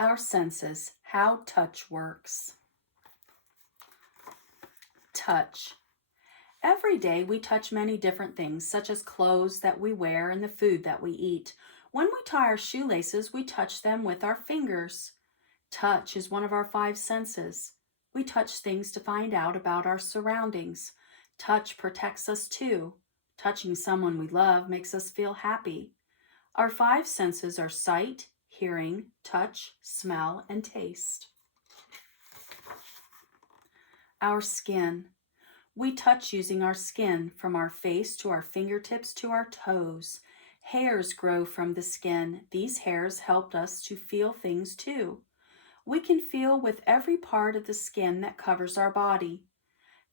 Our senses, how touch works. Touch. Every day we touch many different things, such as clothes that we wear and the food that we eat. When we tie our shoelaces, we touch them with our fingers. Touch is one of our five senses. We touch things to find out about our surroundings. Touch protects us too. Touching someone we love makes us feel happy. Our five senses are sight, hearing, touch, smell, and taste. Our skin. We touch using our skin, from our face to our fingertips to our toes. Hairs grow from the skin. These hairs help us to feel things too. We can feel with every part of the skin that covers our body.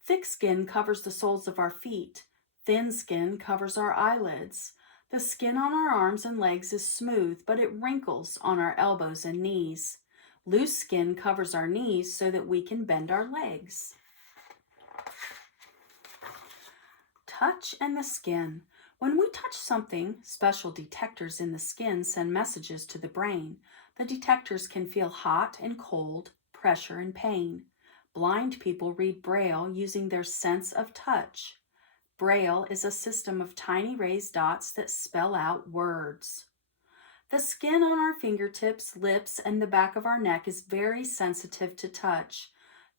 Thick skin covers the soles of our feet. Thin skin covers our eyelids. The skin on our arms and legs is smooth, but it wrinkles on our elbows and knees. Loose skin covers our knees so that we can bend our legs. Touch and the skin. When we touch something, special detectors in the skin send messages to the brain. The detectors can feel hot and cold, pressure and pain. Blind people read Braille using their sense of touch. Braille is a system of tiny raised dots that spell out words. The skin on our fingertips, lips, and the back of our neck is very sensitive to touch.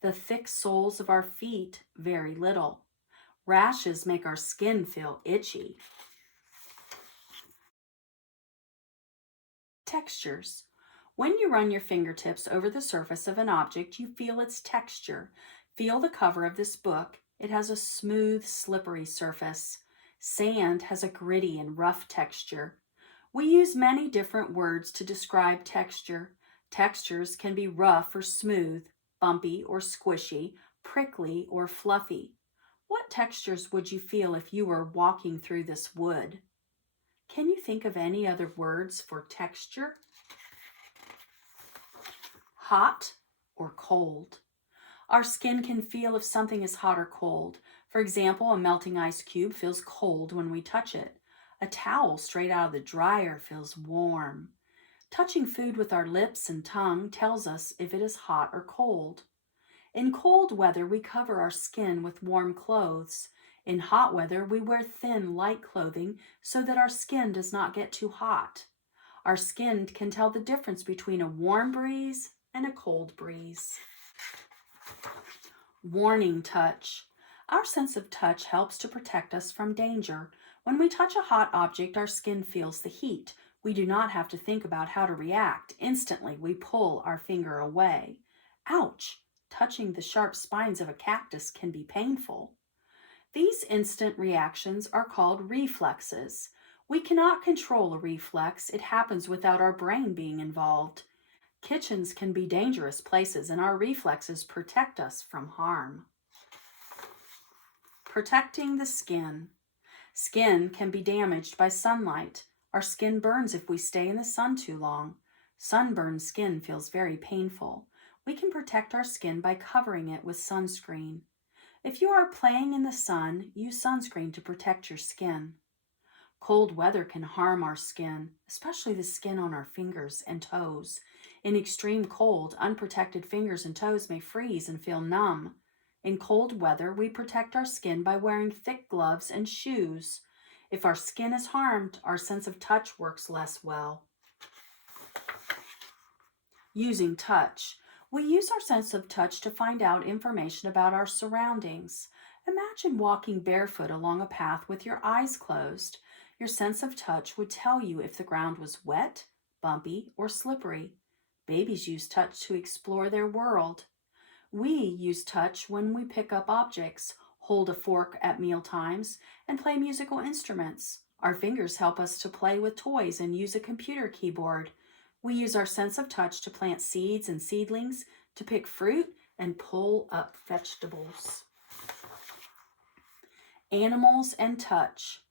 The thick soles of our feet, very little. Rashes make our skin feel itchy. Textures. When you run your fingertips over the surface of an object, you feel its texture. Feel the cover of this book. It has a smooth, slippery surface. Sand has a gritty and rough texture. We use many different words to describe texture. Textures can be rough or smooth, bumpy or squishy, prickly or fluffy. What textures would you feel if you were walking through this wood? Can you think of any other words for texture? Hot or cold. Our skin can feel if something is hot or cold. For example, a melting ice cube feels cold when we touch it. A towel straight out of the dryer feels warm. Touching food with our lips and tongue tells us if it is hot or cold. In cold weather, we cover our skin with warm clothes. In hot weather, we wear thin, light clothing so that our skin does not get too hot. Our skin can tell the difference between a warm breeze and a cold breeze. Warning touch. Our sense of touch helps to protect us from danger. When we touch a hot object, our skin feels the heat. We do not have to think about how to react. Instantly, we pull our finger away. Ouch! Touching the sharp spines of a cactus can be painful. These instant reactions are called reflexes. We cannot control a reflex. It happens without our brain being involved. Kitchens can be dangerous places, and our reflexes protect us from harm. Protecting the skin. Skin can be damaged by sunlight. Our skin burns if we stay in the sun too long. Sunburned skin feels very painful. We can protect our skin by covering it with sunscreen. If you are playing in the sun, use sunscreen to protect your skin. Cold weather can harm our skin, especially the skin on our fingers and toes. In extreme cold, unprotected fingers and toes may freeze and feel numb. In cold weather, we protect our skin by wearing thick gloves and shoes. If our skin is harmed, our sense of touch works less well. Using touch. We use our sense of touch to find out information about our surroundings. Imagine walking barefoot along a path with your eyes closed. Your sense of touch would tell you if the ground was wet, bumpy, or slippery. Babies use touch to explore their world. We use touch when we pick up objects, hold a fork at meal times, and play musical instruments. Our fingers help us to play with toys and use a computer keyboard. We use our sense of touch to plant seeds and seedlings, to pick fruit, and pull up vegetables. Animals and touch.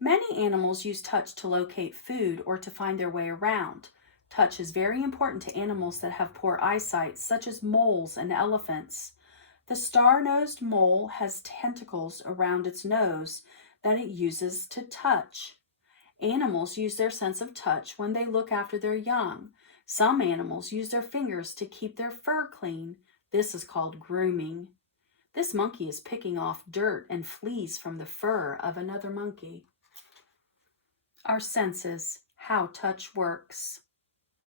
Many animals use touch to locate food or to find their way around. Touch is very important to animals that have poor eyesight, such as moles and elephants. The star-nosed mole has tentacles around its nose that it uses to touch. Animals use their sense of touch when they look after their young. Some animals use their fingers to keep their fur clean. This is called grooming. This monkey is picking off dirt and fleas from the fur of another monkey. Our senses, how touch works.